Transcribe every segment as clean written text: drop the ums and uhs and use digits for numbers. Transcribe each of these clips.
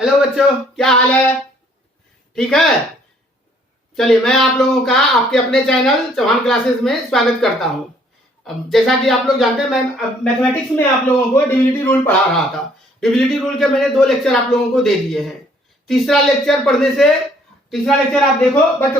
Hello बच्चों, क्या हाल है? ठीक है। चलिए, मैं आप लोगों का आपके अपने चैनल चौहान क्लासेस में स्वागत करता हूं। अब जैसा कि आप लोग जानते हैं, मैं मैथमेटिक्स में आप लोगों को डिविनिटी रूल पढ़ा रहा था। डिविनिटी रूल के मैंने 2 लेक्चर आप लोगों को दे दिए हैं। तीसरा लेक्चर आप देखो, बट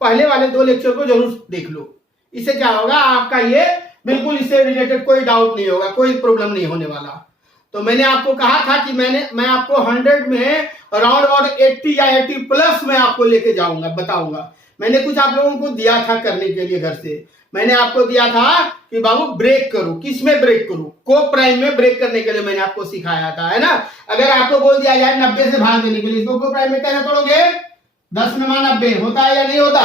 पहले वाले 2 लेक्चर को जरूर देख लो। इससे क्या होगा, आपका ये बिल्कुल इससे रिलेटेड कोई डाउट नहीं होगा, कोई प्रॉब्लम नहीं होने वाला। तो मैंने आपको कहा था कि मैं आपको 100 में अराउंड अबाउट 80 या 80 प्लस में आपको लेके जाऊंगा, बताऊंगा। मैंने कुछ आप लोगों को दिया था करने के लिए घर से। मैंने आपको दिया था कि बाबू ब्रेक करो। किस में ब्रेक करूं? को प्राइम में ब्रेक करने के लिए मैंने आपको सिखाया था, है ना। अगर आपको बोल दिया जाए 90 से भाग देने के लिए, इसको को प्राइम में कैसे तोड़ोगे? 10 9 90 होता है या नहीं होता?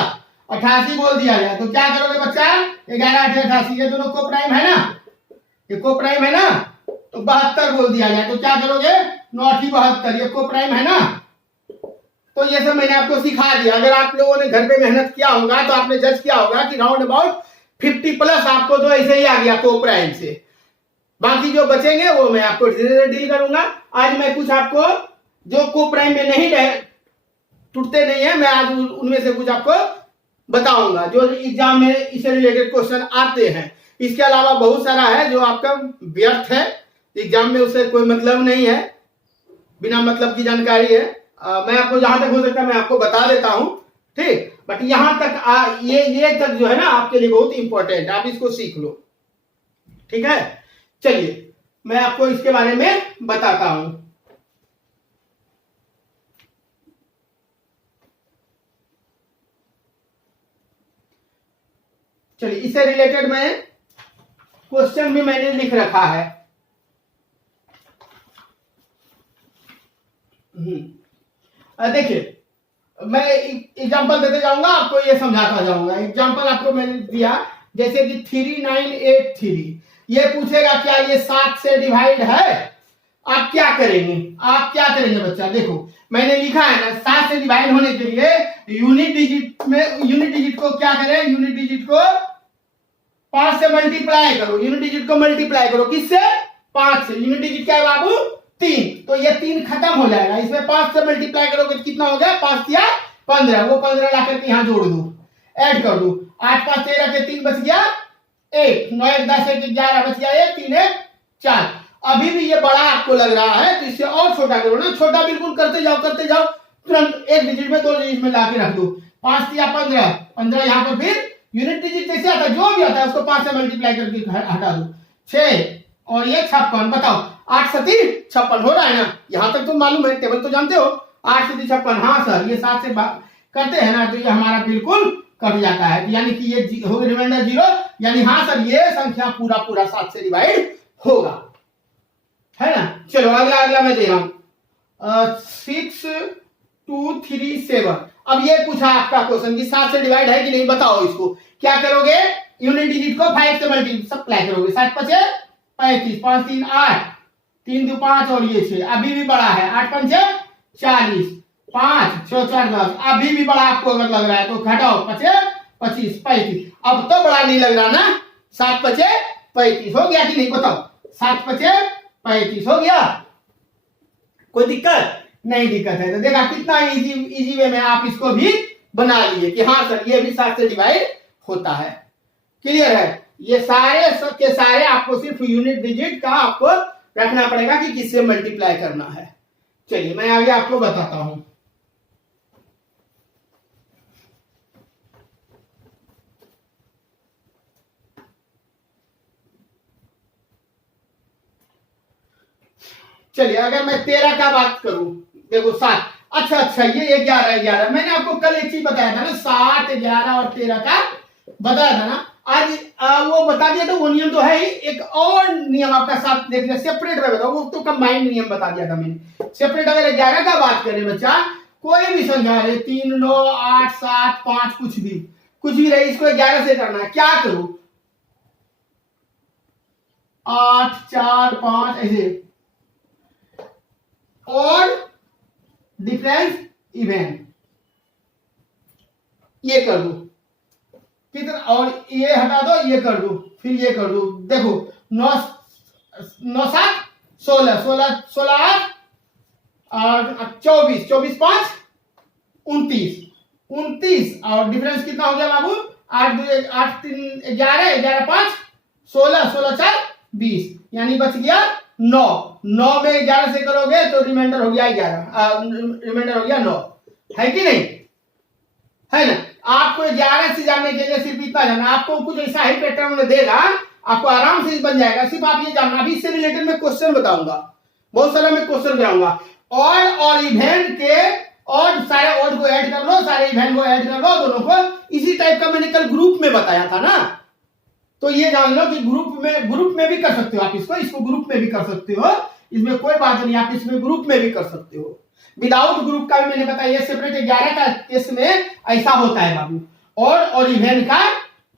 88 बोल दिया जाए तो क्या करोगे बच्चा? 11 8 88, ये दोनों को प्राइम है ना, ये को प्राइम है ना। तो 72 बोल दिया जाए तो क्या करोगे? 9 8 72, ये को प्राइम है ना। तो ये सब मैंने आपको सिखा दिया। अगर आप लोगों ने घर पे मेहनत किया होगा तो आपने जज किया होगा कि राउंड अबाउट 50 प्लस आपको तो ऐसे ही आ गया को प्राइम से। बाकी जो बचेंगे वो मैं आपको धीरे धीरे डील करूंगा। आज मैं कुछ आपको जो को प्राइम में नहीं टूटते नहीं है, मैं आज उनमें से कुछ आपको बताऊंगा जो एग्जाम में इससे रिलेटेड क्वेश्चन आते हैं। इसके अलावा बहुत सारा है जो आपका व्यर्थ है, एग्जाम में उससे कोई मतलब नहीं है, बिना मतलब की जानकारी है। मैं आपको जहां तक हो सकता है मैं आपको बता देता हूं, ठीक। बट यहां तक ये तक जो है ना आपके लिए बहुत इंपॉर्टेंट, आप इसको सीख लो, ठीक है। चलिए, मैं आपको इसके बारे में बताता हूं। चलिए, इससे रिलेटेड में क्वेश्चन भी मैंने लिख रखा है। देखिए, मैं एग्जांपल देते जाऊंगा, आपको ये समझाता जाऊंगा। एग्जांपल आपको मैंने दिया, जैसे कि 3983, ये पूछेगा क्या ये 7 से डिवाइड है? आप क्या करेंगे बच्चा? देखो, मैंने लिखा है ना, 7 से डिवाइड होने के लिए यूनिट डिजिट को क्या करें? यूनिट डिजिट को 5 से मल्टीप्लाई करो। यूनिट डिजिट को मल्टीप्लाई करो किससे? 5 से। यूनिट डिजिट क्या है बाबू? 3। तो ये 3 खत्म हो जाएगा, इसमें 5 से मल्टीप्लाई करोगे तो कितना हो गया? 5 या 15, वो 15 ला करके यहाँ जोड़ दो, ऐड कर दो। 8 5 13 के 3 बच गया 1, 9 1 10 1 11 बच गया 1, 3 1 4। अभी भी ये बड़ा आपको लग रहा है तो इससे और छोटा करो ना। छोटा बिल्कुल करते जाओ तुरंत 1 डिजिट में 2 डिजिट में लाके रख दो। 5 या 15, 15 यहाँ पर फिर यूनिट डिजिट कैसे आता है? जो भी आता है उसको 5 से मल्टीप्लाई करके हटा दो। 6 और ये 56, बताओ 8 7 56 हो रहा है ना। यहां तक तो मालूम है, टेबल तो जानते हो। 8 7 56, हाँ सर, ये 7 से करते हैं ना तो ये हमारा बिल्कुल कट जाता है। तो यानी कि ये हो गया रिमाइंडर 0, यानी हाँ सर ये संख्या पूरा 7 से डिवाइड होगा, है ना। चलो अगला मैं दे रहा हूं 6 2 3 7। अब ये पूछा आपका क्वेश्चन कि 7 से डिवाइड है कि नहीं, बताओ इसको। क्या करोगे? यूनिट डिजिट को 5 से मल्टीप्लाई करोगे। 7 5 35, 5 3 8, 3 2 5 और ये 6। अभी भी बड़ा है। 8 5 40, 5 6 4 10। अभी भी बड़ा आपको अगर लग रहा है तो घटाओ, 5 25 35। अब तो बड़ा नहीं लग रहा ना। 7 5 35 हो गया कि नहीं, बताओ? 7 5 35 हो गया। कोई दिक्कत नहीं? दिक्कत है तो देखा कितना इजी वे में आप इसको भी बना लिए कि हाँ सर ये भी 7 से डिवाइड होता है। क्लियर है? ये सारे सब के सारे आपको सिर्फ यूनिट डिजिट का आपको रखना पड़ेगा कि किससे मल्टीप्लाई करना है। चलिए, मैं आगे आपको बताता हूं। चलिए, अगर मैं 13 का बात करूं, देखो 7, अच्छा ये 11 मैंने आपको कल एक चीज बताया था ना, 7 11 और 13 का बताया था ना। आज वो बता दिया तो वो नियम तो है ही, एक और नियम आपका साथ देख लिया सेपरेट में बताओ, वो तो कंबाइंड नियम बता दिया था मैंने। सेपरेट अगर 11 का बात करें बच्चा, कोई भी संख्या रहे 3 9 8 7 5 कुछ भी रहे, इसको 11 से करना है। क्या करो? 8 4 5 ऐसे, और डिफरेंस इवेंट ये कर दो कितना, और ये हटा दो, ये कर दो, फिर ये कर दो। देखो 9 9 7 16 16 16 8 और 24, 24 5 29, 29 और डिफरेंस कितना हो गया बाबू? 8 2 8 3 11, 11 5 16, 16 4 20, यानी बच गया 9। 9 में 11 से करोगे तो रिमाइंडर हो गया 11, रिमाइंडर हो गया 9, है कि नहीं? है ना? आपको 11 से जानने के लिए सिर्फ इतना जानना, आपको कुछ ऐसा ही पैटर्न में देगा, आपको आराम से बन जाएगा। सिर्फ आप ये जानना, अभी इससे रिलेटेड मैं क्वेश्चन बताऊंगा, बहुत सारा मैं क्वेश्चन कराऊंगा। और इवेंट के और सारे ऑड को ऐड कर लो, सारे इवेंट को ऐड कर लो, दोनों को इसी टाइप का मैंने कल ग्रुप में बताया था ना। तो ये जान लो कि ग्रुप में भी कर सकते हो आप, इसको ग्रुप में भी कर सकते हो, इसमें कोई बात नहीं, आप इसमें ग्रुप में भी कर सकते हो। विदाउट ग्रुप का भी मैंने बताया, सेपरेट 11 का केस में ऐसा होता है बाबू। और इवेंट का,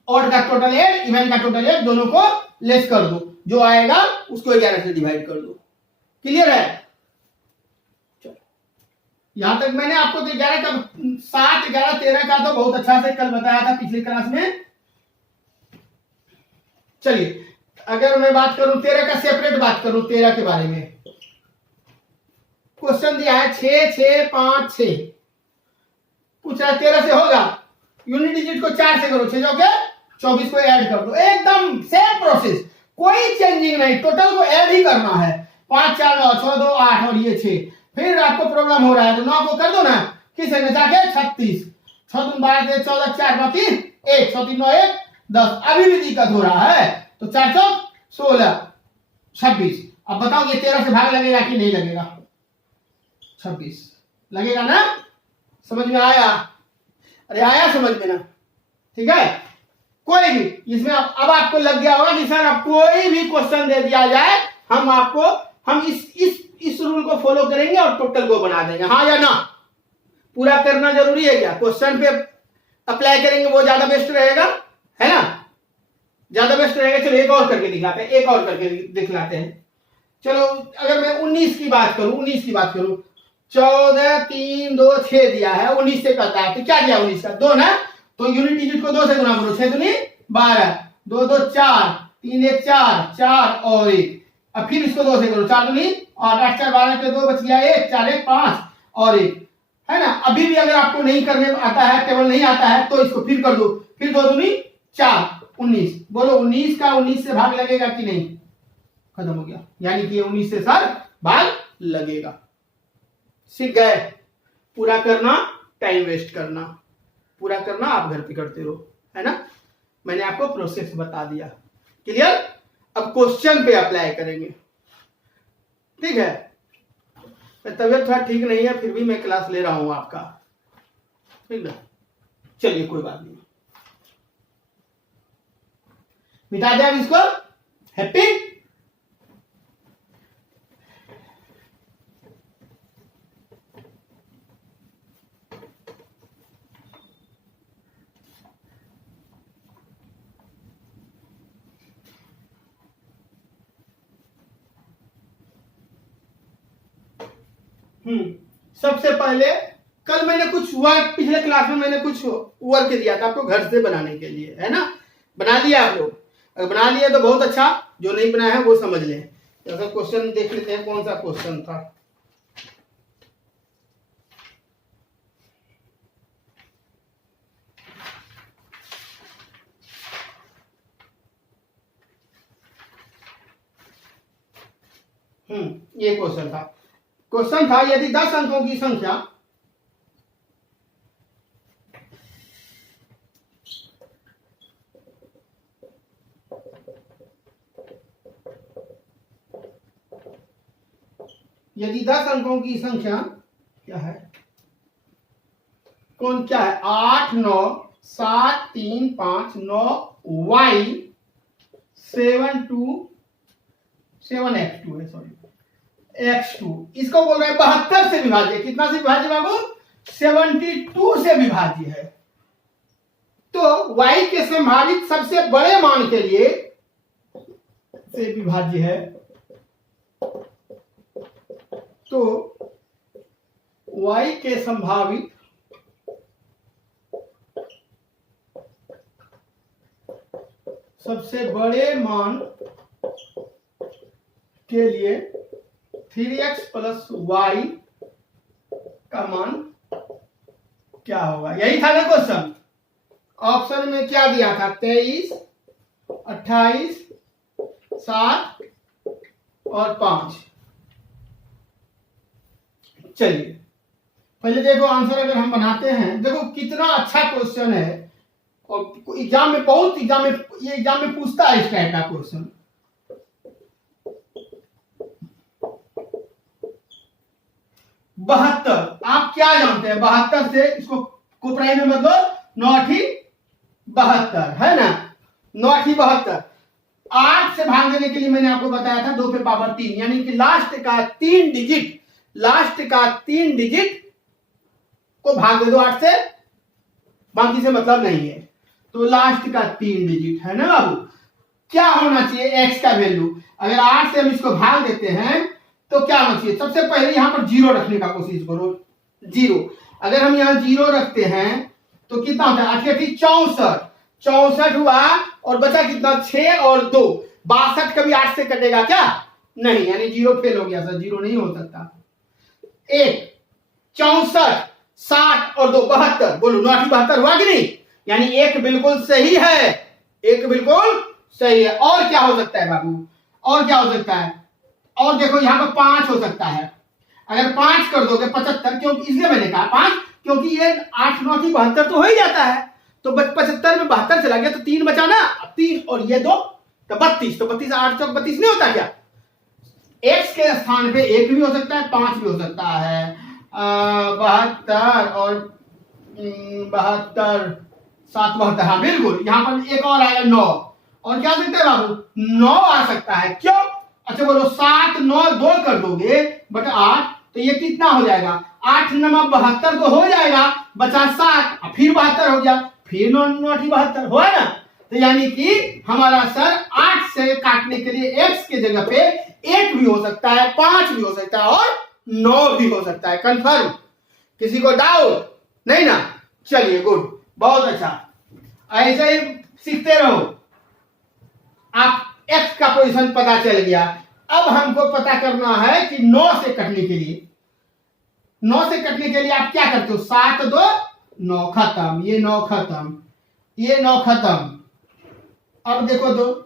ऑड का टोटल ऐड, इवेंट का टोटल ऐड, दोनों को लेस कर दो, जो आएगा उसको 11 से डिवाइड कर दो। क्लियर है? यहां तक मैंने आपको 11 का 7 11 13 का तो बहुत अच्छा से कल बताया था पिछली क्लास में। चलिए अगर मैं बात करूं 13 का, सेपरेट बात करूं 13 के बारे में, क्वेश्चन दिया है 6 6 5 6, पूछ रहा है 13 से होगा, यूनिट डिजिट को 4 से करो, 6 जो क्या 24 को ऐड कर दो, एकदम सेम प्रोसेस, कोई चेंजिंग नहीं, टोटल को ऐड ही करना है। 5 4 9 6 2 8 और ये 6। फिर आपको प्रॉब्लम हो रहा है तो 9 को कर दो ना, किसे में जाके 36, 6 3 12 14 4 बाकी 1, 6 3 9 1 10। अभी भी दिक्कत हो रहा है तो 4 4 16 26। अब बताओ ये 13 से भाग लगेगा कि नहीं लगेगा? 26 लगेगा ना? समझ में आया? अरे आया समझ में ना? ठीक है, कोई भी इसमें अब आपको लग गया होगा कि सर अब कोई भी क्वेश्चन दे दिया जाए हम इस रूल को फॉलो करेंगे और टोटल को बना देंगे, हाँ या ना? पूरा करना जरूरी है क्या? क्वेश्चन पे अप्लाई करेंगे वो ज्यादा बेस्ट रहेगा, है ना? ज्यादा बेस्ट रहेगा। चलो एक और करके दिखलाते हैं, एक और करके दिखलाते हैं। चलो अगर मैं 19 की बात करूं, 19 की बात करूं, 14 3 2 6 दिया है, 19 से करता है तो क्या दिया 19 का 2 ना, तो यूनिट डिजिट को 2 से गुना करो, 6 दूनी 12, 2 2 4, 3 1 4 4 और 1। अब फिर इसको 2 से करो, 4 दूनी और 8 4 12 के 2 बच गया 1, 4 1 5 और 1, है ना? अभी भी अगर आपको नहीं करने आता है, टेबल नहीं आता है तो इसको फिर कर दो, फिर 2 दूनी 4 19। बोलो 19 का 19 से भाग लगेगा कि नहीं? खत्म हो गया, यानी कि 19 से सर भाग लगेगा। सीख गए? पूरा करना, टाइम वेस्ट करना, पूरा करना आप घर पे करते रहो, है ना? मैंने आपको प्रोसेस बता दिया, क्लियर? अब क्वेश्चन पे अप्लाई करेंगे, ठीक है? तबियत थोड़ा ठीक नहीं है, फिर भी मैं क्लास ले रहा हूं आपका, ठीक है? चलिए कोई बात नहीं, मिटा दें अब इसको। हैप्पी? सबसे पहले कल मैंने कुछ वर्क, पिछले क्लास में मैंने कुछ वर्क दिया था आपको घर से बनाने के लिए, है ना? बना लिया आप लोग? अगर बना लिया तो बहुत अच्छा, जो नहीं बनाया है वो समझ लें। तो क्वेश्चन देख लेते हैं, कौन सा क्वेश्चन था। ये क्वेश्चन था यदि 10 अंकों की संख्या क्या है, क्या है 8 9 7 3 5 9 y 7 2 7 x2 है, सॉरी x2, इसको बोल रहे हैं 72 से विभाज्य। कितना से विभाज्य बाबू? 72 से विभाज्य है। तो y के संभावित सबसे बड़े मान के लिए से विभाज्य है, तो y के संभावित सबसे बड़े मान के लिए 3x + y का मान क्या होगा, यही था ना क्वेश्चन। ऑप्शन में क्या दिया था, 23, 28, 7 और 5। चलिए पहले देखो आंसर अगर हम बनाते हैं, देखो कितना अच्छा क्वेश्चन है, और एग्जाम में बहुत ये एग्जाम में पूछता है इस टाइप का क्वेश्चन। 72, आप क्या जानते हैं 72 से, इसको कोपराई में मतलब 9×72 है ना, 9×72। 8 से भाग देने के लिए मैंने आपको बताया था 2 पे पावर 3, यानी कि लास्ट का 3 डिजिट को भाग दे दो 8 से, बाकी से मतलब नहीं है। तो लास्ट का 3 डिजिट है ना बाबू, क्या होना चाहिए x का वैल्यू। अगर 8 से हम इसको भाग देते हैं तो क्या होना चाहिए, सबसे पहले यहां पर 0 रखने का कोशिश करो, 0। अगर हम यहां 0 रखते हैं तो कितना होता है, 8×8 64, 64 हुआ, और बचा कितना, 6 और 2, 62 कभी 8 से कटेगा क्या, नहीं, यानी 0 फेल हो गया सर, 0 नहीं हो सकता। 1, 64, 60 और 2, 72, बोलो 9×72 हुआ कि नहीं, यानी 1 बिल्कुल सही है, 1 बिल्कुल सही है। और क्या हो सकता है बाबू, और क्या हो सकता है, और देखो यहां पर 5 हो सकता है। अगर 5 कर दोगे 75, क्योंकि इसलिए मैंने कहा 5, क्योंकि ये 8 9 की 72 तो हो ही जाता है, तो 75 में 72 चला गया तो 3 बचा ना, 3 और ये 2 तो 32, तो 32 8 चौक 32 नहीं होता क्या। x के स्थान पे 1 भी हो सकता है, 5 भी हो सकता है, 72 और 72 7 72, हाँ बिल्कुल। यहां पर एक और आएगा 9, और क्या सकता है बाबू, 9 आ सकता है, क्यों, अच्छा बोलो 7 9 2 कर दोगे बटा 8, तो ये कितना हो जाएगा, 8 9 72 तो हो जाएगा, बचा 7, फिर 72 हो गया, फिर 9 9×72 हुआ ना। तो यानी कि हमारा सर 8 से काटने के लिए x के जगह पे 1 भी हो सकता है, 5 भी हो सकता है, और 9 भी हो सकता है। कंफर्म, किसी को डाउट नहीं ना, चलिए गुड, बहुत अच्छा, ऐसे ही सीखते रहो। आप x का पोजीशन पता चल गया, अब हमको पता करना है कि 9 से कटने के लिए, 9 से कटने के लिए आप क्या करते हो, 7 2 9 खत्म, ये 9 खत्म, ये 9 खत्म, अब देखो 2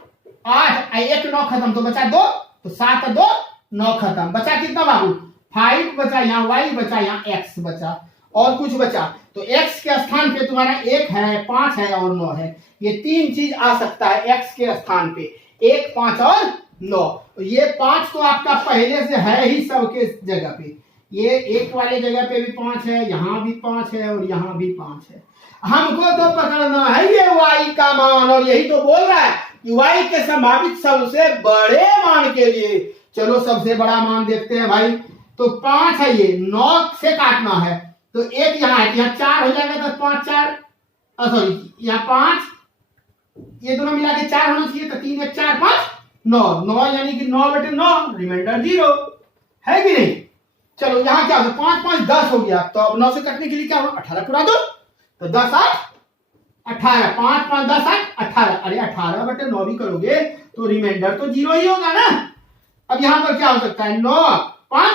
8 1 9 खत्म, तो बचा 2, तो 7 2 9 खत्म, बचा कितना बाबू, 5 बचा, यहाँ y बचा, यहाँ x बचा, और कुछ बचा, तो x के स्थान पे तुम्हारा 1 है, 5 है और 9 है, ये 3 चीज आ सकता है x के स्थान पे, 1 5 और 9। ये 5 तो आपका पहले से है ही सबके जगह पे, ये 1 वाले जगह पे भी 5 है, यहाँ भी 5 है और यहाँ भी 5 है। हमको तो पकड़ना है ये y का मान, और यही तो बोल रहा है कि y के संभावित सबसे बड़े मान के लिए, चलो सबसे बड़ा मान देखते हैं भाई। तो 5 है, ये 9 से काटना है, तो 1 यहाँ है, यहाँ 4 हो जाएगा, तो 5 4, सॉरी यहाँ 5, ये दोनों मिला के 4 होना चाहिए, तो 3 1 4 5 9, 9 यानी कि 9/9, रिमाइंडर 0 है कि नहीं। चलो यहाँ क्या हो, 5 5 10 हो गया, तो अब 9 से कटने के लिए क्या होगा, 18 पूरा दो, तो 10 8 18, 5 5 10 8 18, अरे 18/9 भी करोगे तो रिमाइंडर तो 0 ही होगा ना। अब यहाँ पर क्या हो सकता है, 9 5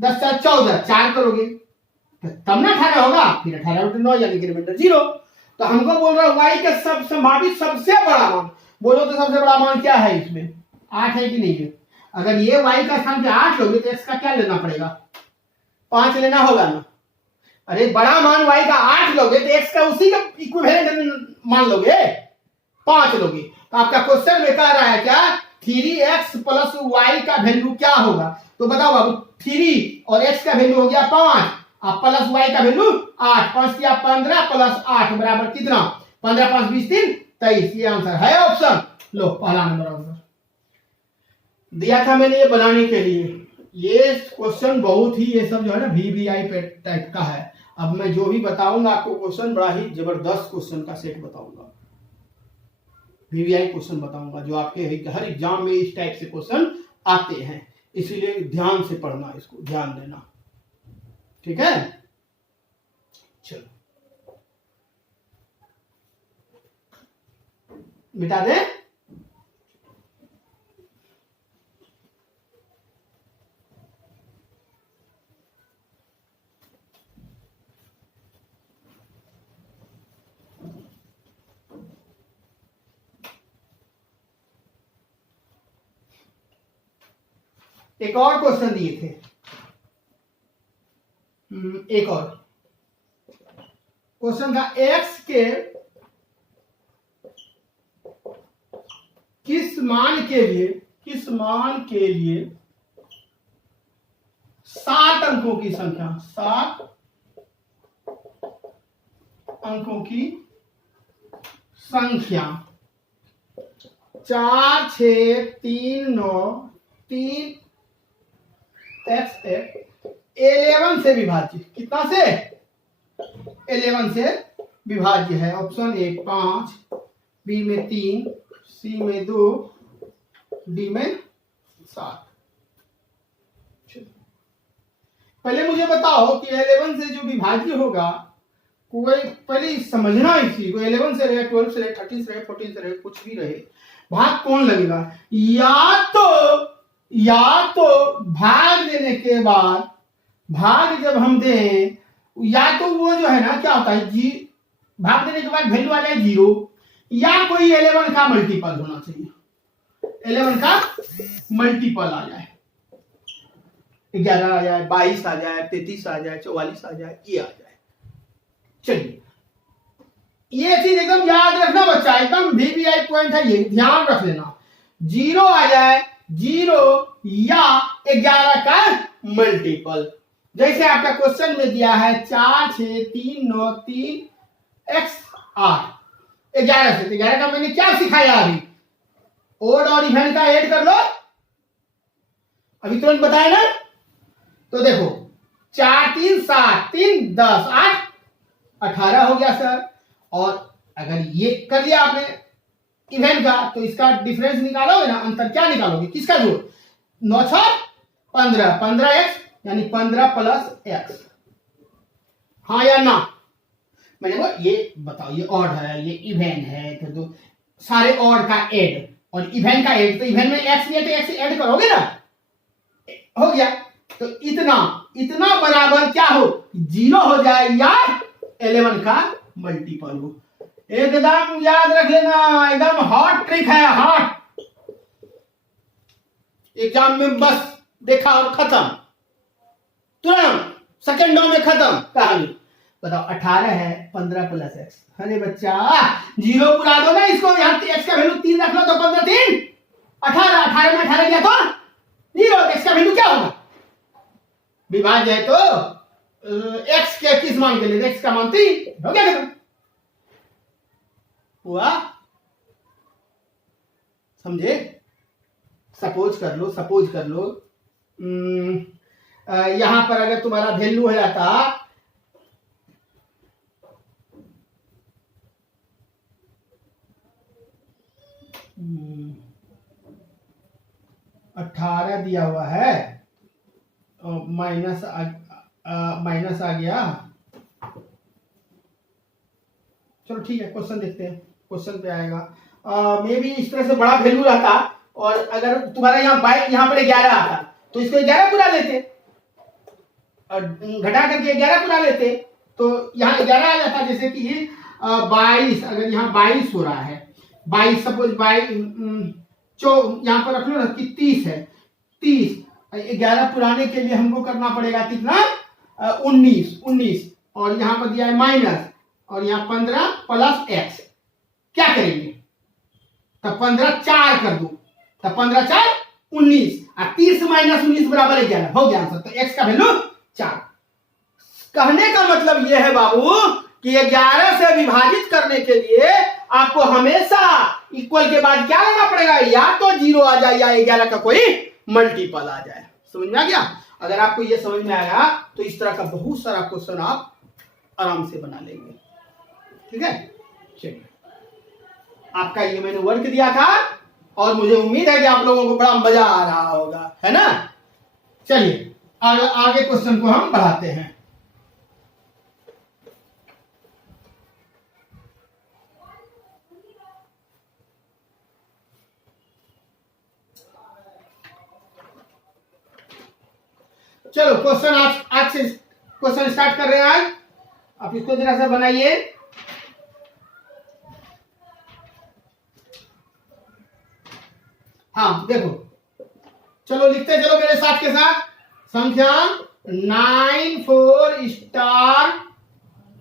10 4 14, 4 करोगे तब ना 18 होगा, फिर 18/9 यानी कि रिमाइंडर 0। तो हमको बोल रहा है y का सब संभावित सबसे बड़ा मान, बोलो तो सबसे बड़ा मान क्या है इसमें, 8 है कि नहीं है। अगर ये y का स्थान पे 8 लोगे तो x का क्या लेना पड़ेगा, 5 लेना होगा ना। अरे बड़ा मान y का 8 लोगे तो x का उसी का इक्विवेलेंट मान लोगे, 5 लोगे। तो आपका क्वेश्चन में कह रहा है क्या, 3x प्लस y का वैल्यू क्या होगा, तो बताओ बाबू, 3 और x का वैल्यू हो गया 5, आप प्लस y का वैल्यू 8, 5 किया 15 प्लस 8 बराबर कितना, 15 5 20 3 23, ये आंसर है ऑप्शन। लो पहला नंबर आंसर दिया था मैंने ये बनाने के लिए। ये क्वेश्चन बहुत ही, ये सब जो है ना VVI टाइप का है। अब मैं जो भी बताऊंगा आपको क्वेश्चन, बड़ा ही जबरदस्त क्वेश्चन का सेट बताऊंगा, VVI क्वेश्चन बताऊंगा, जो आपके हर एग्जाम में इस टाइप से क्वेश्चन आते हैं, इसीलिए ध्यान से पढ़ना, इसको ध्यान देना, ठीक है। चलो मिटा दे, एक और क्वेश्चन दिए थे, एक और क्वेश्चन था, x के किस मान के लिए 7 अंकों की संख्या, 7 अंकों की संख्या 4 6 3 9 3 x 11 से विभाज्य, कितना से? 11 से विभाज्य है। ऑप्शन ए 5, बी में 3, सी में 2, डी में 7। पहले मुझे बताओ कि 11 से जो विभाज्य होगा, कोई पहले समझना है इसी को, 11 से रहे, 12 से रहे, 13 से रहे, 14 से रहे, कुछ भी रहे, भाग कौन लगेगा? या तो भाग देने के बाद, भाग जब हम दें, या तो वो जो है ना क्या होता है, भाग देने के बाद वैल्यू आ जाए 0, या कोई 11 का मल्टीपल होना चाहिए, 11 का मल्टीपल आ जाए, 11 आ जाए, 22 आ जाए, 33 आ जाए, 44 आ जाए, ये आ जाए। चलिए, ये चीज एकदम याद रखना बच्चा, एकदम वीवीआई पॉइंट है, ये ध्यान रख लेना। 0 आ जाए, 0 या 11 का मल्टीपल, जैसे आपका क्वेश्चन में दिया है 4 6 3 9 3 x 8, 11 से, 11 का मैंने क्या सिखाया अभी? ओड और इवेन का ऐड कर लो, अभी तुरंत बताया ना। तो देखो 4 3 7 3 10 8 18 हो गया सर। और अगर ये कर लिया आपने इवेंट का, तो इसका डिफरेंस निकालोगे ना, अंतर क्या निकालोगे, किसका जोड़? 9 6 15, 15x यानी 15 प्लस x, हाँ या ना? मैंने वो ये बताओ, ये ऑड है, ये इवेंट है, तो सारे ऑड का ऐड और इवेंट का ऐड, तो इवेंट में x नहीं है तो x ऐड करोगे ना, हो गया। तो इतना बराबर क्या हो, 0 हो जाए या 11 का मल्टीपल हो। एकदम याद रख लेना, एकदम हॉट ट्रिक है, हॉट। एग्जाम में बस देखा और खत्म, तुरंत सेकंडों में खत्म कहानी। बताओ 18 है, 15 प्लस एक्स, अरे बच्चा 0 पुरा दो ना इसको, यहाँ एक्स का वैल्यू 3 रख लो तो 15 3 18, 18 में 18 गया तो 0, एक्स का वैल्यू क्या होगा? विभाज्य है तो एक्स के किस मान के लिए? एक्स का मान 3 हो गया, खत्म हुआ। समझे? सपोज कर लो यहां पर अगर तुम्हारा वैल्यू हो जाता 18 दिया हुआ है और माइनस आ गया। चलो ठीक है, क्वेश्चन देखते हैं, क्वेश्चन पे आएगा। मे बी इस तरह से बड़ा वैल्यू रहता और अगर तुम्हारा यहाँ पर 11 आता तो इसको 11 पूरा लेते और घटा करके 11 पूरा लेते, तो यहाँ 11 आ जाता। जैसे कि 22, अगर यहाँ 22 हो रहा है, 22 सपोज 22 यहाँ पर रख लो ना कि 30 है, 30 11 पुराने के लिए हमको करना पड़ेगा कितना? 19 और यहाँ पर दिया है माइनस और यहाँ 15 प्लस एक्स, क्या करेंगे? तब 15 4 कर दो, तब 15 4 19 और 30 माइनस 19 बराबर 11, हो गया आंसर। तो एक्स का वैल्यू 4। कहने का मतलब यह है बाबू कि 11 से विभाजित करने के लिए आपको हमेशा इक्वल के बाद क्या लेना पड़ेगा? या तो 0 आ जाए या 11 का कोई मल्टीपल आ जाए। समझ में आ गया? अगर आपको यह समझ में आया तो इस तरह का बहुत सारा क्वेश्चन आप आराम से बना लेंगे। ठीक है, चलिए, आपका ये मैंने वर्क दिया था और मुझे उम्मीद है कि आप लोगों को बड़ा मजा आ रहा होगा, है ना? चलिए आगे क्वेश्चन को हम बढ़ाते हैं। चलो क्वेश्चन आज से क्वेश्चन स्टार्ट कर रहे हैं। आज आप इसको जरा सा बनाइए। हाँ देखो, चलो लिखते चलो मेरे साथ के साथ। संख्या 9 4 स्टार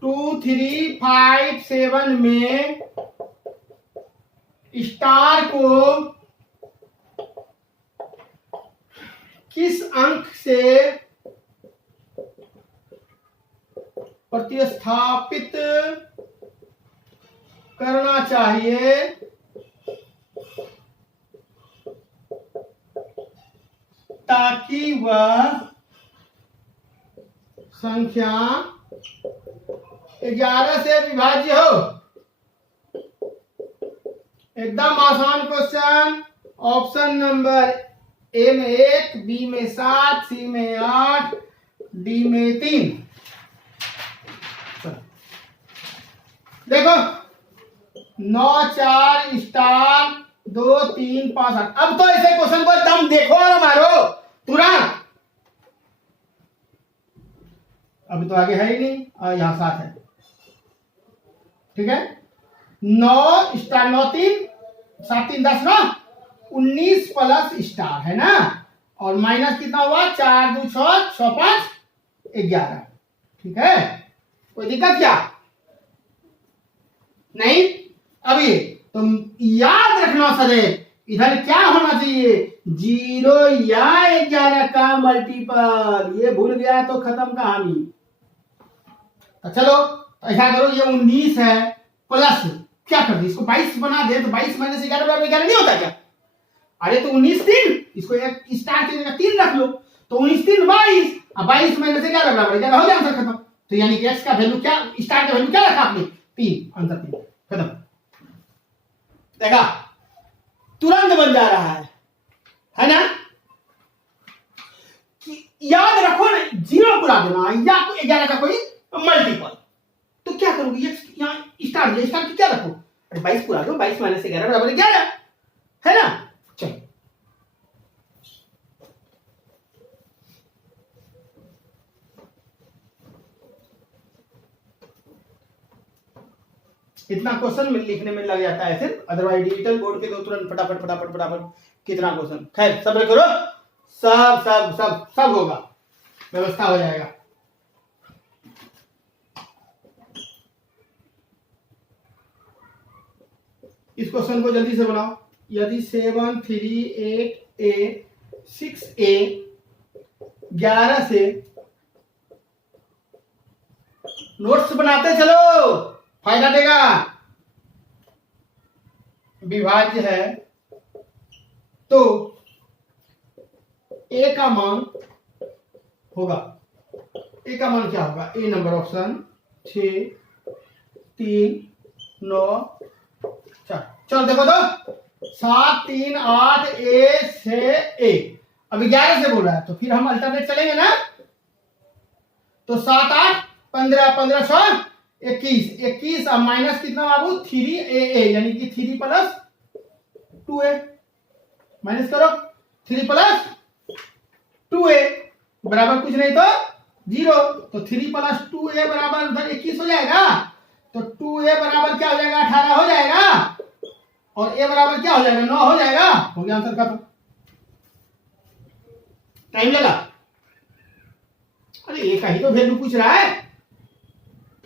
2 3 5 7 में स्टार को किस अंक से प्रतिस्थापित करना चाहिए ताकि वह संख्या 11 से विभाज्य हो। एकदम आसान क्वेश्चन। ऑप्शन नंबर ए में 1, बी में 7, सी में 8, डी में 3। देखो 9 4 स्टार 2 3 5 8। अब तो ऐसे क्वेश्चन को एकदम देखो और मारो तुरंत। अभी तो आगे है ही नहीं और यहां 7 है। ठीक है, 9 स्टार 9 3 7 3 10 ना 19 प्लस स्टार है ना, और माइनस कितना हुआ 4 2 6 6 5 11। ठीक है, कोई दिक्कत क्या नहीं। अब ये तुम याद रखना सदैव, इधर क्या होना चाहिए 0 या 11 का मल्टीपल। ये भूल गया तो खत्म कहानी। तो चलो ऐसा करो, ये 19 है प्लस क्या कर दी इसको 22 बना दे, तो 22 माइनस 11 बराबर 11 नहीं होता क्या? अरे तो 19 3, इसको एक स्टार की जगह 3 रख लो, तो 19 3 22, अब 22 माइनस 11 बराबर 11 हो गया आंसर खत्म। तो यानी कि x का वैल्यू क्या, स्टार का वैल्यू क्या रखा आपने 3, आंसर 3 खत्म। देखा तुरंत बन जा रहा है ना। याद रखो ना 0 पूरा देना या 11 का कोई मल्टीपल। तो क्या करोगे, ये यहाँ स्टार दिया, स्टार क्या रखो, अरे 22 पूरा दो, 22 माइनस 11 बराबर 11 है ना। चलो इतना क्वेश्चन में लिखने में लग जाता है सिर्फ, अदरवाइज डिजिटल बोर्ड के तो तुरंत फटाफट फटाफट फटाफट कितना क्वेश्चन। खैर सब्र करो, सब सब सब सब होगा, व्यवस्था हो जाएगा। इस क्वेश्चन को जल्दी से बनाओ। यदि 7 3 8 a 6 a 11 से नोट्स बनाते चलो, फायदा देगा। विभाज्य है तो a का मान होगा, a का मान क्या होगा, a नंबर ऑप्शन 6 3 9 4। चलो देखो तो 7 3 8 a से a, अब 11 से बोल रहा है तो फिर हम अल्टरनेट चलेंगे ना। तो 7 8 15 15 6 21 21 अब माइनस कितना बाबू 3a यानी कि 3 प्लस 2a, माइनस करो 3 प्लस 2a बराबर कुछ नहीं तो 0। तो 3 प्लस 2a बराबर उधर 21 हो जाएगा, तो 2a बराबर क्या हो जाएगा 18 हो जाएगा, और a बराबर क्या हो जाएगा 9 हो जाएगा। हो गया आंसर खत्म। टाइम लगा, अरे a का ही तो वैल्यू पूछ रहा है,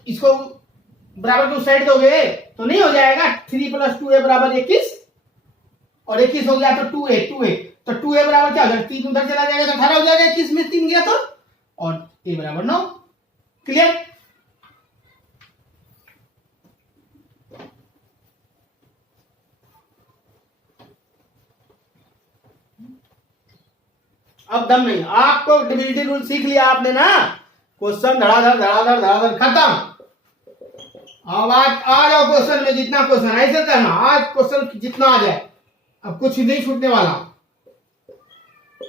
इसको बराबर को साइड दोगे तो नहीं हो जाएगा। 3 प्लस 2a बराबर 21 और 21 हो गया तो 2a तो 2a बराबर क्या हो जाएगा 3 उधर चला जाएगा तो 18 हो जाएगा, 21 में 3 गया तो, और a बराबर 9। क्लियर। अब दम नहीं, आपको डिविजिबिलिटी रूल सीख लिया आपने ना, क्वेश्चन धड़ाधड़ धड़ाधड़ धड़ाधड़ खत्म। अब आज आ जाओ क्वेश्चन में, जितना क्वेश्चन ऐसे करना, आज क्वेश्चन जितना आ जाए, अब कुछ नहीं छूटने वाला।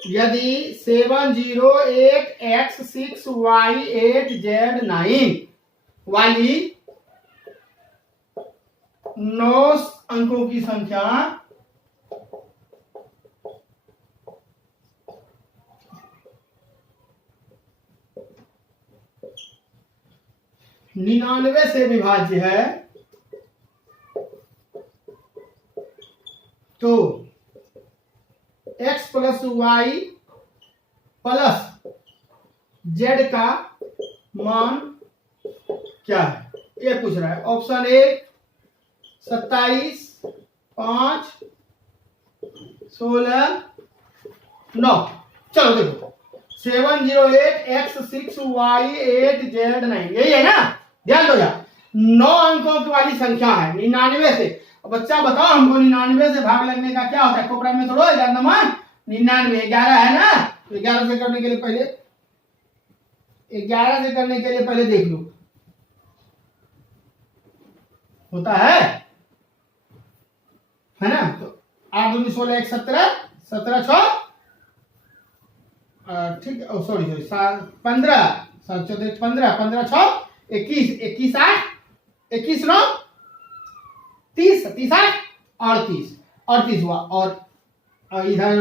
यदि 7 0 8 x 6 y 8 z 9 वाली 9 अंकों की संख्या निन्यानवे से विभाज्य है तो x plus Y plus Z का मान क्या है, ये पूछ रहा है। Option A 27, 5, 16, 9। चलो देखो 708x6y8z9 यही है ना, ध्यान दो यार। 9 अंकों की वाली संख्या है 99 से। अब बच्चा बताओ हमको 99 से भाग लगने का क्या होता है, कोपरा में थोड़ा 99 11 है ना, तो 11 से करने के लिए पहले 11 से करने के लिए पहले देख लो होता है ना। तो 8 दूनी 16 1 17 17 6 ठीक है, सॉरी 15 7 14 15 15 6 21 21 8 21 9 30 30 8 38 हुआ। और इधर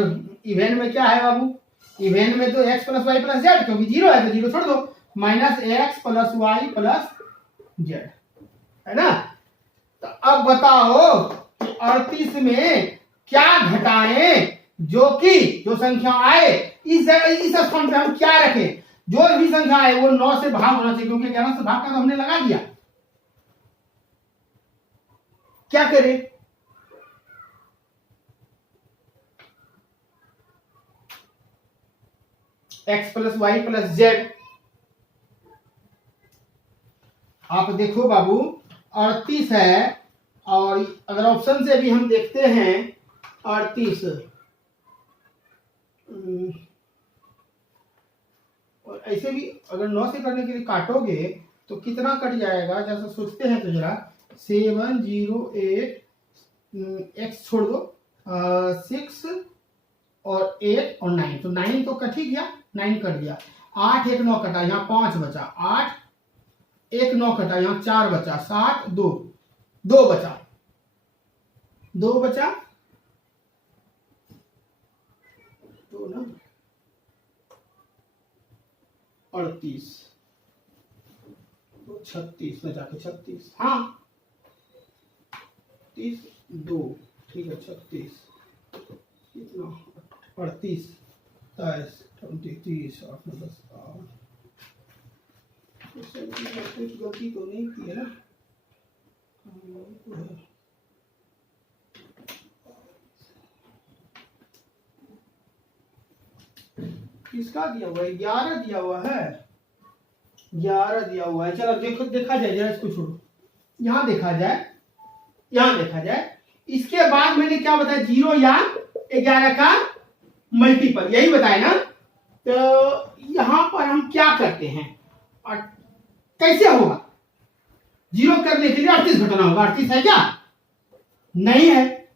इवेंट में क्या है बाबू, इवेंट में तो x plus Y plus Z, क्योंकि 0 है तो 0 छोड़ दो, minus X plus Y plus Z है ना। तो अब बताओ 38 में क्या घटाएं जो कि जो संख्या आए इस स्थान पे हम क्या रखें, जो भी संख्या आए वो 9 से भाग होना चाहिए, क्योंकि 11 से भाग का तो हमने लगा दिया। क्या करें, x plus Y plus Z. आप देखो बाबू 38 है, और अगर ऑप्शन से भी हम देखते हैं 38 और ऐसे भी अगर 9 से करने के लिए काटोगे तो कितना कट जाएगा, जैसा सोचते हैं तो जरा 708 x छोड़ दो 6 और 8 और 9, तो 9 तो कट ही गया, 9 कट गया। 8 1 9 कटा, यहाँ 5 बचा, 8 1 9 कटा, यहाँ 4 बचा, 7 2 2 बचा, 2 बचा तो ना 38 तो 36 में जाके 36, हाँ 30 2 ठीक है 36 कितना 38 23 30 8 9 10 कुछ गलती तो नहीं की है ना। किसका दिया हुआ है, 11 दिया हुआ है, 11 दिया हुआ है। चलो देखो देखा जाए जरा, इसको छोड़ो, यहां देखा जाए, यहां देखा जाए। इसके बाद मैंने क्या बताया, 0 या 11 का मल्टीपल, यही बताया ना। तो यहां पर हम क्या करते हैं और कैसे होगा, 0 करने के लिए 38 घटाना होगा। 38 है क्या, नहीं है।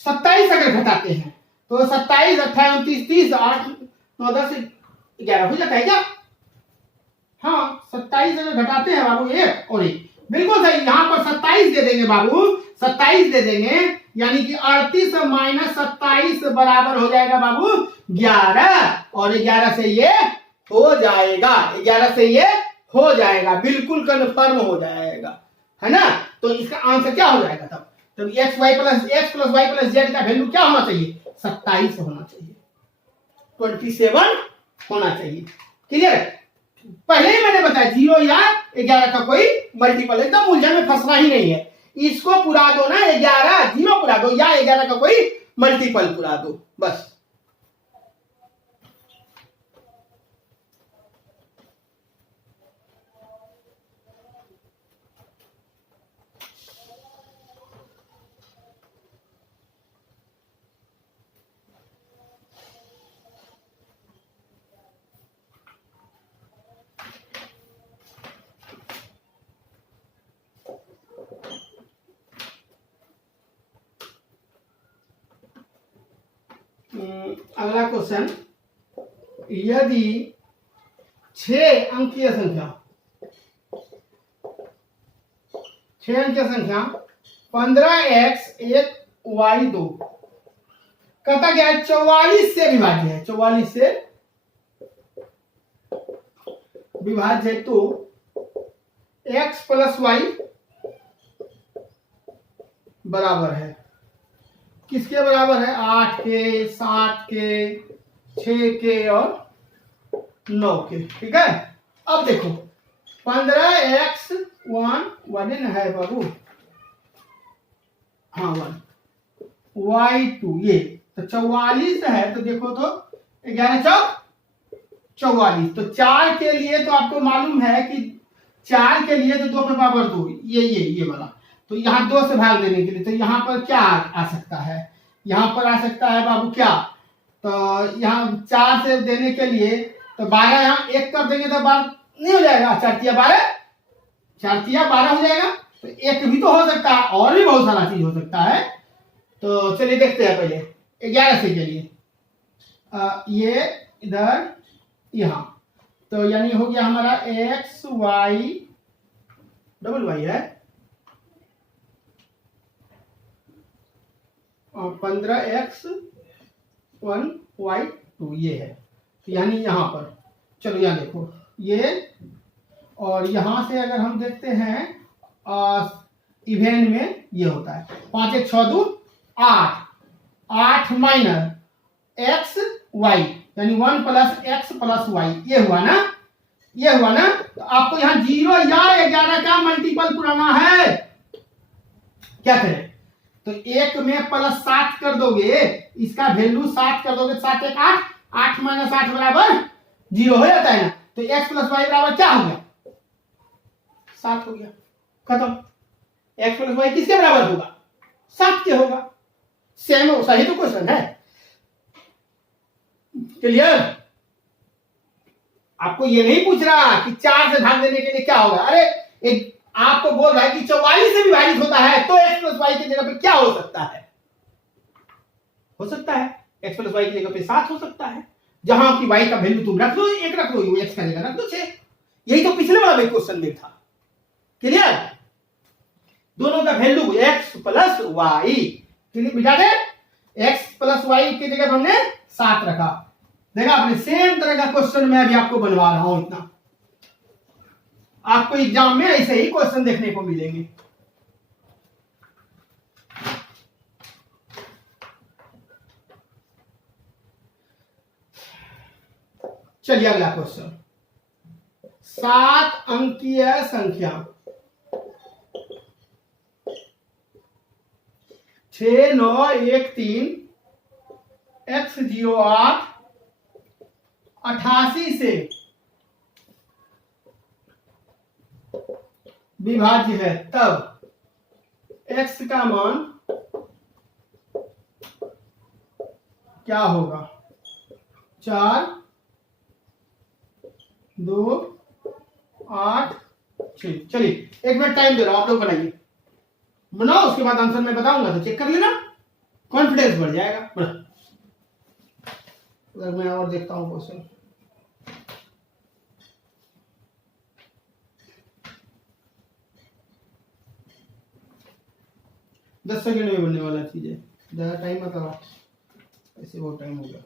27 अगर घटाते हैं तो 27 28 29 30 8 9 10 11 हो जाता है क्या, हाँ 27 अगर घटाते हैं बाबू 1 और 1, बिल्कुल सही। यहां पर 27 दे देंगे बाबू, 27 दे देंगे, यानी कि 38 माइनस 27 बराबर हो जाएगा बाबू 11, और 11 से ये हो जाएगा, 11 से ये हो जाएगा, बिल्कुल कन्फर्म हो जाएगा, है ना। तो इसका आंसर क्या हो जाएगा तब X plus Y plus Z का वैल्यू क्या होना चाहिए, 27 होना चाहिए, 27 होना चाहिए। क्लियर, पहले ही मैंने बताया 0 या 11 का कोई मल्टीपल, एकदम उलझन में फंसना ही नहीं है। इसको पुरा दो ना, 11 0 पुरा दो या 11 का कोई मल्टीपल पुरा दो, बस। अगला क्वेश्चन, यदि 6 अंकीय संख्या 15x 1 y 2 कहता क्या है, 44 से विभाज्य है, 44 से विभाज्य है, तो x प्लस वाई बराबर है किसके बराबर है? 8 के, 7 के, 6 के और 9 के। ठीक है, अब देखो 15x1 1 है बाबू, हाँ 1, y2 ये तो 44 है। तो देखो तो 11 चौक 44। तो 4 के लिए तो आपको मालूम है कि 4 के लिए तो 2 पे पावर 2, ये वाला। तो यहाँ 2 से भाग देने के लिए तो यहाँ पर क्या आ सकता है? यहाँ पर आ सकता है बाबू क्या? तो यहाँ 4 से देने के लिए तो 12 यहाँ 1 कर देंगे तो 12 नहीं हो जाएगा, 4 तिया 12, 4 तिया 12 हो जाएगा। तो 1 भी तो हो सकता है, और भी बहुत सारा चीज हो सकता है। तो चलिए देखते हैं पहले 11 से के लिए ये इधर यहाँ, तो यानी हो गया हमारा एक्स वाई डबल वाई है 15x1 y2 ये है। तो यानी यहाँ पर चलो यहाँ देखो ये, और यहाँ से अगर हम देखते हैं इवेंट में ये होता है 5 1 6 2 8, 8 माइनस एक्स वाई यानी 1 प्लस एक्स प्लस वाई, ये हुआ ना, ये हुआ ना। तो आपको यहाँ 0 या 11 का मल्टीपल पुराना है, क्या करें? तो 1 में प्लस 7 कर दोगे, इसका वैल्यू 7 कर दोगे, 7 1 8, 8 माइनस 8 बराबर 0 हो जाता है ना। तो x प्लस वाई बराबर क्या हो गया? 7 हो गया, खत्म। x प्लस वाई किसके बराबर होगा? 7 के होगा। सेम, सही तो क्वेश्चन है। क्लियर? आपको ये नहीं पूछ रहा कि 4 से भाग देने के लिए क्या होगा। अरे एक आपको बोल रहा है कि 44 से विभाजित होता है तो x प्लस वाई की जगह पे क्या हो सकता है? हो सकता है x प्लस वाई की जगह पे 7 हो सकता है। जहां की y का वैल्यू तुम रख लो, 1 रख लो, x का जगह रख दो 6। यही तो पिछले वाला क्वेश्चन में था। क्लियर? दोनों का वैल्यू x प्लस वाई, बिठा दे, x प्लस वाई की जगह हमने 7 रखा। देखा आपने, सेम तरह का क्वेश्चन मैं अभी आपको बनवा रहा हूं। इतना आपको एग्जाम में ऐसे ही क्वेश्चन देखने को मिलेंगे। चलिए अगला क्वेश्चन, 7 अंकीय संख्या 6 9 1 3 x08 88 से विभाज्य है, तब x का मान क्या होगा? 4 2 8 6। चलिए 1 मिनट टाइम दे रहा हूं, आप लोग बनाइए, बनाओ, उसके बाद आंसर मैं बताऊंगा तो चेक कर लेना, कॉन्फिडेंस बढ़ जाएगा। अगर मैं और देखता हूं क्वेश्चन, दस सेकेंड में बनने वाला चीज है, ज्यादा टाइम मत लगाओ, ऐसे बहुत टाइम हो गया।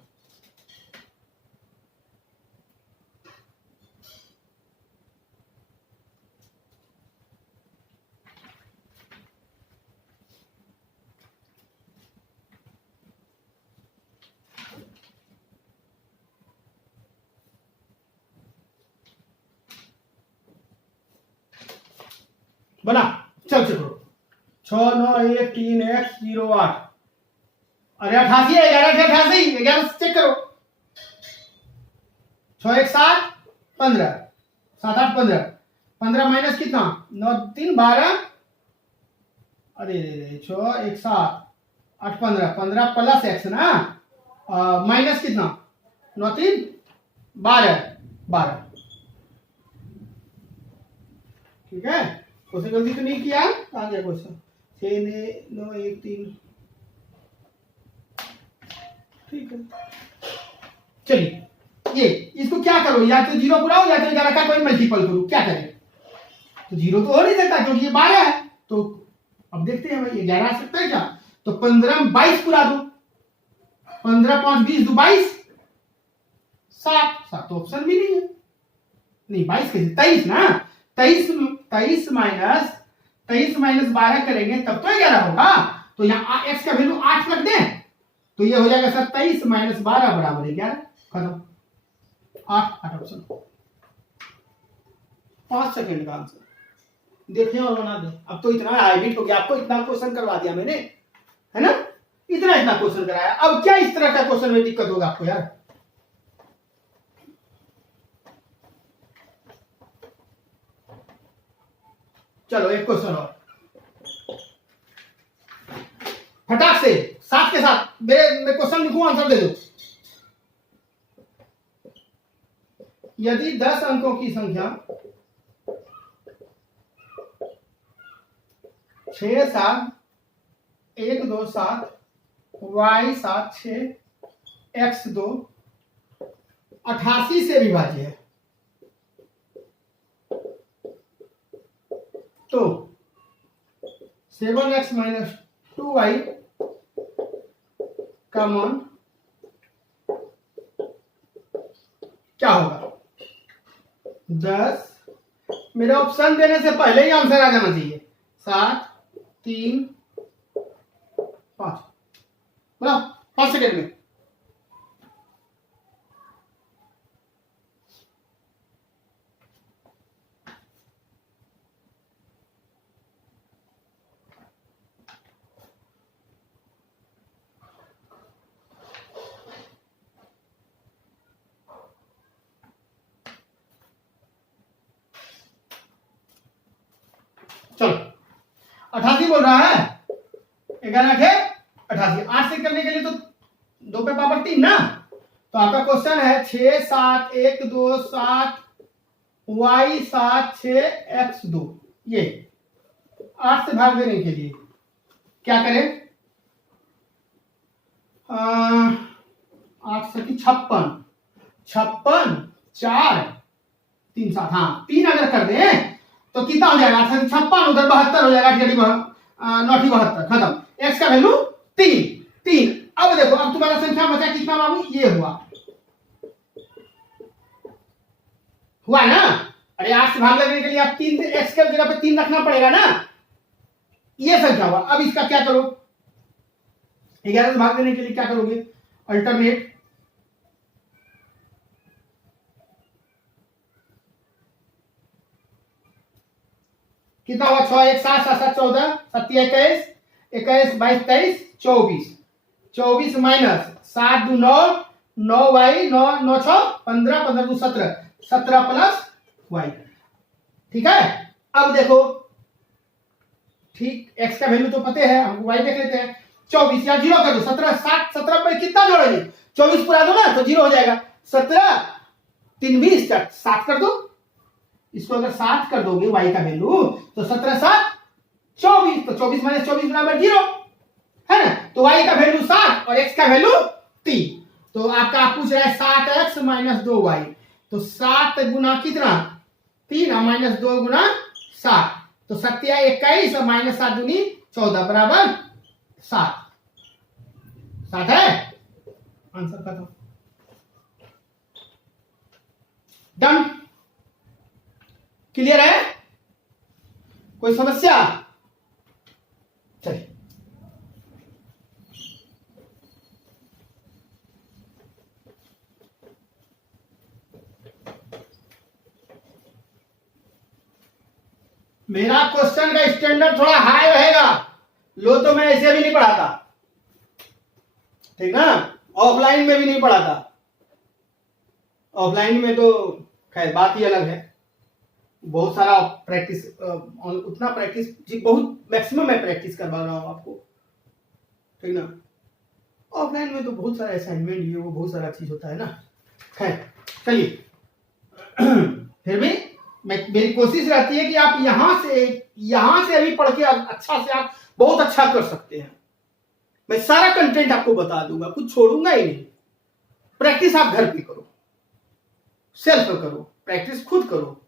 बना, चल चलो 6 9 1 3 x08, अरे 88 है, 11 88, 11 चेक करो, 6 1 7 15, 7 8 15, 15 माइनस कितना? 9 3 12, अरे 6 1 7 8 15, 15 प्लस एक्स ना, माइनस कितना? 9 3 12 12। ठीक है, क्वेश्चन गलती तो नहीं किया, कहाँ गया क्वेश्चन? 6 9 1 3, ठीक है। चलिए ये इसको क्या करो, या तो 0 बुलाओ या तो 11 का कोई मल्टीपल करो, क्या करें? तो 0 तो हो नहीं सकता क्योंकि ये 12 है। तो अब देखते हैं भाई, 11 आ सकता है क्या? तो 15 में 22 बुला दो, 15 5 20 2 22, 7 तो ऑप्शन भी नहीं है, नहीं 22 कैसे? 23 ना, 23 माइनस 12 करेंगे तब तो 11 होगा। तो यहाँ x का वैल्यू 8 रख दें तो ये हो जाएगा 27 माइनस 12 बराबर है 11। खत्म। 8 ऑप्शन। 5 सेकंड का आंसर देखिए और बना दे। अब तो इतना हाईलाइट हो गया, आपको इतना क्वेश्चन करवा दिया मैंने, है ना, इतना क्वेश्चन कराया। अब क्या इस तरह का क्वेश्चन में दिक्कत होगा आपको यार? चलो एक क्वेश्चन और फटाक से साथ के साथ मैं क्वेश्चन लिखूं, आंसर दे दो। यदि 10 अंकों की संख्या 6 7 1 2 7 y 7 6 x 2 88 से विभाज्य है तो 7x माइनस 2y का मान क्या होगा? 10, मेरा ऑप्शन देने से पहले ही आंसर आ जाना चाहिए। 7 3 5 बोला 5 सेकेंड में। चलो 88 बोल रहा है, 11 है 88। 8 से करने के लिए तो 2 पे पावर 3 ना। तो आपका क्वेश्चन है 6 7 1 2 7 y 7 6 x 2। ये 8 से भाग देने के लिए क्या करें? 8 से 56 56 4 3 7, हाँ 3 अगर कर दें तो कितना हो जाएगा? 8 से 56 उधर 72 हो जाएगा, 9 72 खत्म। x का वैल्यू 3। अब देखो, अब तुम्हारा संख्या बचा कितना बाबू? ये हुआ ना। अरे 8 से भाग लगने के लिए आप 3 x के जगह पे 3 रखना पड़ेगा ना। ये संख्या हुआ। अब इसका क्या करो? 11 से भाग देने के लिए क्या करोगे? अल्टरनेट कितना हुआ? 6 1 7 7 7 14 7 21 21 22 23 24 24 माइनस 7 2 9 9 y 9 9 6 15 15 2 17 17 प्लस y। ठीक है। अब देखो, ठीक x का वैल्यू तो पता है, हम y देख लेते हैं। 24 या 0 कर दो। 17 7 17 पे कितना जोड़ेंगे? 24 पूरा दो ना तो 0 हो जाएगा। 17 3 20 7 कर दो। इसको अगर 7 कर दोगे y का वैल्यू तो 17 7 24, तो 24 माइनस 24 बराबर 0 है ना। तो y का वैल्यू 7 और x का वैल्यू 3। तो आपका आप पूछ रहा है 7x माइनस 2y, तो 7 गुना कितना? 3 और माइनस 2 गुना 7, तो 7 21 और माइनस 7 दूनी 14 बराबर 7 है। आंसर खत्म। डन। क्लियर है? कोई समस्या? चलिए मेरा क्वेश्चन का स्टैंडर्ड थोड़ा हाई रहेगा, लो तो मैं ऐसे भी नहीं पढ़ाता, ठीक ना। ऑफलाइन में भी नहीं पढ़ाता। ऑफलाइन में तो खैर बात ही अलग है, बहुत सारा प्रैक्टिस, उतना प्रैक्टिस जी, बहुत मैक्सिमम मैं प्रैक्टिस करवा रहा हूं आपको, ठीक ना। ऑफलाइन में तो बहुत सारा असाइनमेंट ये वो बहुत सारा चीज होता है ना। खैर चलिए फिर भी मेरी कोशिश रहती है कि आप यहां से अभी पढ़ के अच्छा से आप बहुत अच्छा कर सकते हैं। मैं सारा कंटेंट आपको बता दूंगा, कुछ छोड़ूंगा ही नहीं। प्रैक्टिस आप घर पे करो, सेल्फ करो, प्रैक्टिस खुद करो,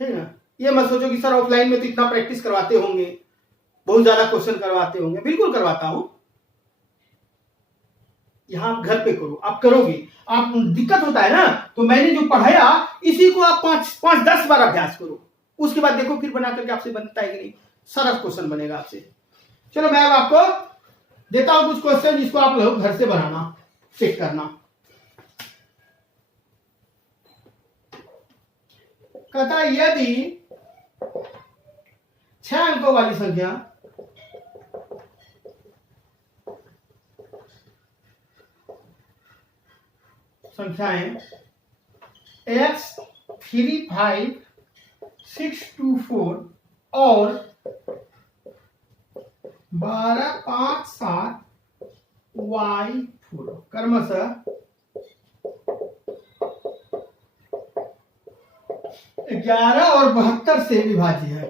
ठीक है ना। ये मत सोचो कि सर ऑफलाइन में तो इतना प्रैक्टिस करवाते होंगे, बहुत ज्यादा क्वेश्चन करवाते होंगे। बिल्कुल करवाता हूं। यहां आप घर पे करो, आप करोगे, आप दिक्कत होता है ना, तो मैंने जो पढ़ाया इसी को आप 5-10 बार अभ्यास करो, उसके बाद देखो फिर बना करके आपसे बनता है कि नहीं, सारा क्वेश्चन बनेगा आपसे। चलो मैं अब आपको देता हूं कुछ क्वेश्चन जिसको आप लोग घर से बनाना, चेक करना। कहता है यदि 6 अंकों वाली संख्याएं x 3 5 6 2 4 और 12 5 7 y 4 क्रमशः 11 और 72 से विभाज्य है।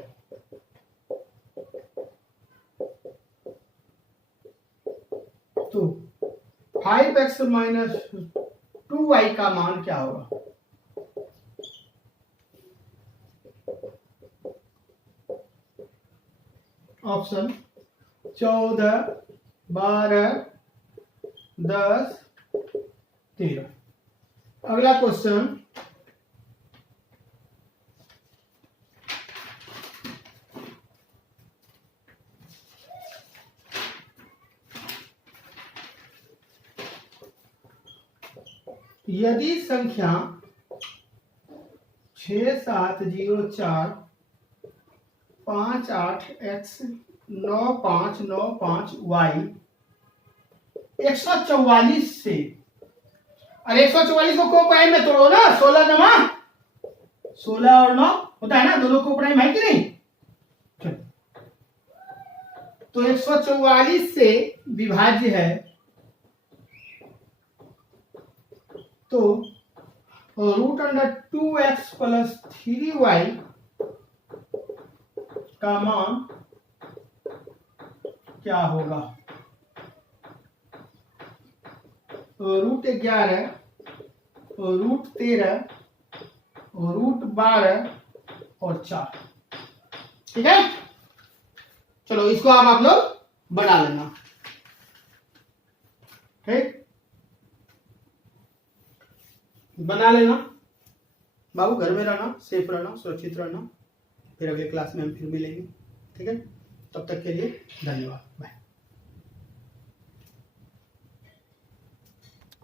तो 5x माइनस 2y का मान क्या होगा? ऑप्शन 14, 12, 10, 13। अगला क्वेश्चन, यदि संख्या 6704 58x 9595y 144 से, अरे 144 को प्राइम में तोड़ो ना, 16 जमा 16 और 9 होता है ना, दोनों को प्राइम है कि नहीं? तो 144 से विभाज्य है, तो √2x प्लस 3y का मान क्या होगा? √11, √13, √12 और 4। ठीक है, चलो इसको आप लोग बना लेना। ठीक, बना लेना बाबू, घर में रहना, सेफ रहना, सुरक्षित रहना। फिर अगले क्लास में हम फिर मिलेंगे। ठीक है, तब तक के लिए धन्यवाद, बाय।